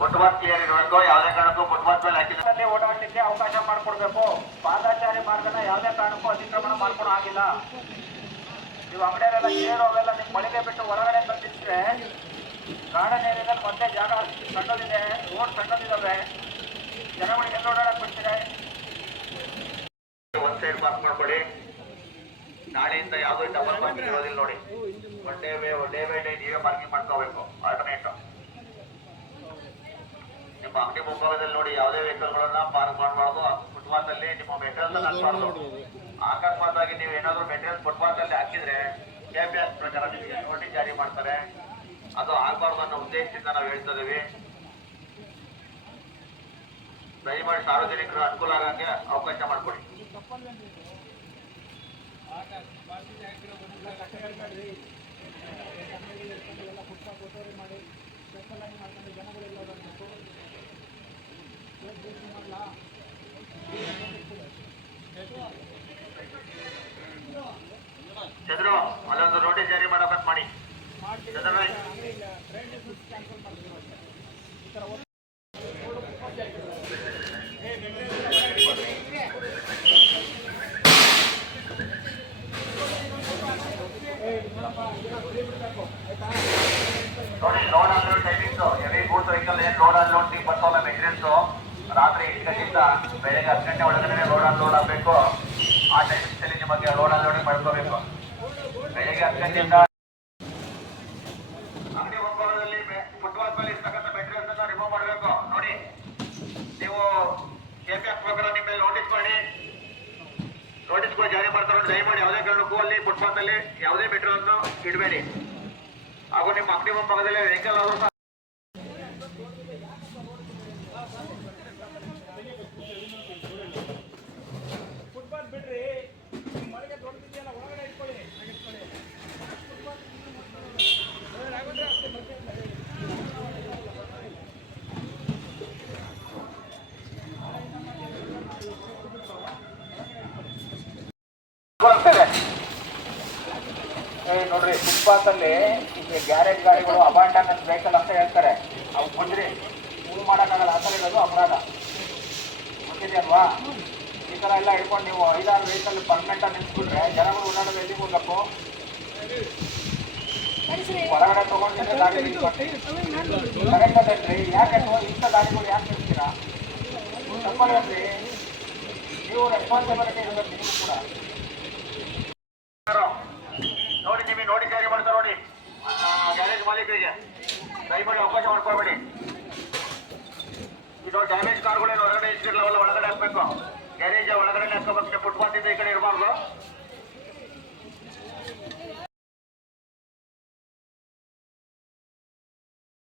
Footpath clear ಇರಬೇಕು. ಯಾವುದೇ ಕಾರಣಕ್ಕೂ ಫುಟ್ಪಾತ್ ಮೇಲೆ ಹಾಕಿದ್ರೆ ಓಡಾಡಲಿಕ್ಕೆ ಅವಕಾಶ ಮಾಡಿಕೊಡ್ಬೇಕು. ಪಾದಚಾರಿ ಮಾರ್ಗನ ಯಾವುದೇ ಕಾರಣಕ್ಕೂ ಅತಿಕ್ರಮಣ ಮಾಡ್ಕೊಳೋ ಆಗಿಲ್ಲ. ನೀವು ಅಂಗಡಿಯಲ್ಲೆಲ್ಲ ಚೇರು ಅವೆಲ್ಲ ನಿಮ್ಮ ಮಳಿಗೆ ಬಿಟ್ಟು ಹೊರಗಡೆ ಬಂದಿದ್ರೆ ಗಾರ್ಡನ್ ಏರಿಯಾದಲ್ಲಿ ಮತ್ತೆ ಜಾಗ ಸಣ್ಣದಿದೆ, ರೋಡ್ ಸಣ್ಣದಿದ್ದಾವೆ, ಜನಗಳಿಗೆ ಎಲ್ಲ ಓಡಾಡಕ್ಕೆ ಬಿಡ್ತೀರಾ? ಒಂದ್ ಸೈಡ್ ಪಾರ್ಕ್ ಮಾಡ್ಕೊಳ್ಳಿ. ನಾಳೆಯಿಂದ ಯಾವುದೋ ಡಬಲ್ ಪಾರ್ಕಿಂಗ್ ಇರೋದಿಲ್ಲ ನೋಡಿ. ಡೇ ಬೈ ಡೇ ನೀವೇ ಪಾರ್ಕಿಂಗ್ ಮಾಡ್ಕೋಬೇಕು. ಆಲ್ಟರ್ನೇಟ್ ನಿಮ್ಮ ಅಂಗಡಿ ಮುಂಭಾಗದಲ್ಲಿ ನೋಡಿ ಯಾವುದೇ ವೆಹಿಕಲ್ಗಳನ್ನ ಪಾರ್ಕ್ ಮಾಡಬಾರ್ದು. ಫುಟ್ಪಾತ್ ಅಲ್ಲಿ ನಿಮ್ಮ ಮೆಟೀರಿಯಲ್ಸ್ ಹಾಕಬಾರ್ದು. ಅಕಸ್ಮಾತ್ ಆಗಿ ನೀವು ಏನಾದ್ರು ಮೆಟೀರಿಯಲ್ಸ್ ಫುಟ್ಪಾತ್ ಅಲ್ಲಿ ಹಾಕಿದ್ರೆ KPS ಪ್ರಕಾರ ನಿಮಗೆ ನೋಟಿಸ್ ಜಾರಿ ಮಾಡ್ತಾರೆ. ಅದು ಆಗಬಾರ್ದು ಅನ್ನೋ ಉದ್ದೇಶದಿಂದ ನಾವು ಹೇಳ್ತಾ ಇದೀವಿ. ದಯಮಾಡಿ ಸಾರ್ವಜನಿಕರು ಅನುಕೂಲ ಆಗಂಗೆ ಅವಕಾಶ ಮಾಡಿಕೊಡಿ. ಚಂದ್ರು ಅಲ್ಲೊಂದು ನೋಟಿಸ್ ಜಾರಿ ಮಾಡೋಕಂತ ಮಾಡಿ. ನೋಡಿ, load unload timings heavy goods vehicle ಏನ್ ಲೋಡ್ ಅನ್ಲೋಡ್ ಬರ್ತಾವಲ್ಲ ಮೆಟೀರಿಯಲ್ಸ್, ರಾತ್ರಿ 8 ಗಂಟೆಯಿಂದ ಬೆಳಗ್ಗೆ 10 ಗಂಟೆ ಒಳಗಡೆ ಲೋಡ್ ಅನ್ಲೋಡ್ ಆಗಬೇಕು. ಆ ಟೈಮಿಂಗ್ಸ್ ಅಲ್ಲಿ ನಿಮಗೆ ಲೋಡ್ ಅನ್ಲೋಡಿಂಗ್ ಮಾಡ್ಕೋಬೇಕು. ಬೆಳಗ್ಗೆ 10 ಗಂಟೆಯಿಂದ ಅಂಗಡಿ ಮುಂಭಾಗದಲ್ಲಿ ಫುಟ್ಪಾತ್ ಮೇಲೆ ಇರ್ತಕ್ಕಂಥ ಮೆಟೀರಿಯಲ್ಸ್ ಅನ್ನ ರಿಮೂವ್ ಮಾಡಬೇಕು. ನೋಡಿ, ನೀವು KPS ಪ್ರಕಾರ ನಿಮ್ಮ ಮೇಲೆ ನೋಟಿಸ್ಗಳು ಜಾರಿ ಮಾಡ್ತಾರೆ. ದಯಮಾಡಿ ಯಾವುದೇ ಕಾರಣಕ್ಕೂ ಅಲ್ಲಿ ಫುಟ್ಪಾತ್ ಅಲ್ಲಿ ಯಾವುದೇ ಮೆಟೀರಿಯಲ್ಸ್ ಇಡಬೇಡಿ. ಹಾಗೂ ನಿಮ್ಮ ಅಂಗಡಿ ಮುಂಭಾಗದಲ್ಲಿ ವೆಹಿಕಲ್ ಆದರೂ ಸಹ ಫುಟ್ಪಾತ್ ಬಿಡ್ರಿ. ಮಳೆಗೆ ದೊಡ್ಡದಿದೆಯಲ್ಲ, ಒಳಗಡೆ ಇಟ್ಕೊಳ್ಳಿ. ನೋಡ್ರಿ, ಫುಟ್ಪಾತ್ ಅಲ್ಲಿ ಗ್ಯಾರೇಜ್ ಗಾಡಿಗಳು ಅಬಾಂಡನ್ ವೆಹಿಕಲ್ ಅಂತ ಹೇಳ್ತಾರೆ. ಅವು ಬಂದ್ರಿ ಮೂವ್ ಮಾಡೋಕ್ಕಾಗಲ್ಲ. ಆ ಥರ ಇರೋದು ಅಪರಾಧ. ಗೊತ್ತಿದೆಯಲ್ವಾ? ಈ ಥರ ಎಲ್ಲ ಹಿಡ್ಕೊಂಡು ನೀವು 5-6 ವೆಹಿಕಲ್ ಪರ್ಮನೆಂಟ್ ಆಗಿ ನಿಂತ್ಬಿಟ್ರೆ ಜನಗಳು ಓಡಾಡೋದು ಎಲ್ಲಿ ಹೋಗಬೇಕು? ಹೊರಗಡೆ ತಗೊಂಡಿದ್ರೆ ಗಾಡಿ ಕರೆಕ್ಟ್ ಅದಲ್ರಿ. ಯಾಕೆ ಇಂಥ ಗಾಡಿಗಳು ಯಾಕೆ ನಿಲ್ತೀರಾ? ತಪ್ಪಲ್ರಿ. ನೀವು ರೆಸ್ಪಾನ್ಸಿಬಿಲಿಟಿ ಇರಬೇಕು ನೀವು ಕೂಡ. ನೋಡಿ, ನಿಮಗೆ ನೋಟಿಸ್ ಜಾರಿ ಮಾಡ್ತಾರೆ. ನೋಡಿ, ಗ್ಯಾರೇಜ್ ಮಾಲೀಕರಿಗೆ ದಯಮಾಡಿ ಅವಕಾಶ ಮಾಡ್ಕೊಳ್ಬೇಡಿ. ಇದು ಡ್ಯಾಮೇಜ್ ಕಾರ್ಗಳೇನು ಹೊರಗಡೆ ಇಟ್ಟಿರಲ್ಲ, ಒಳಗಡೆ ಹಾಕ್ಬೇಕು. ಗ್ಯಾರೇಜ್ ಒಳಗಡೆ ಹಾಕೋಬೇಕು.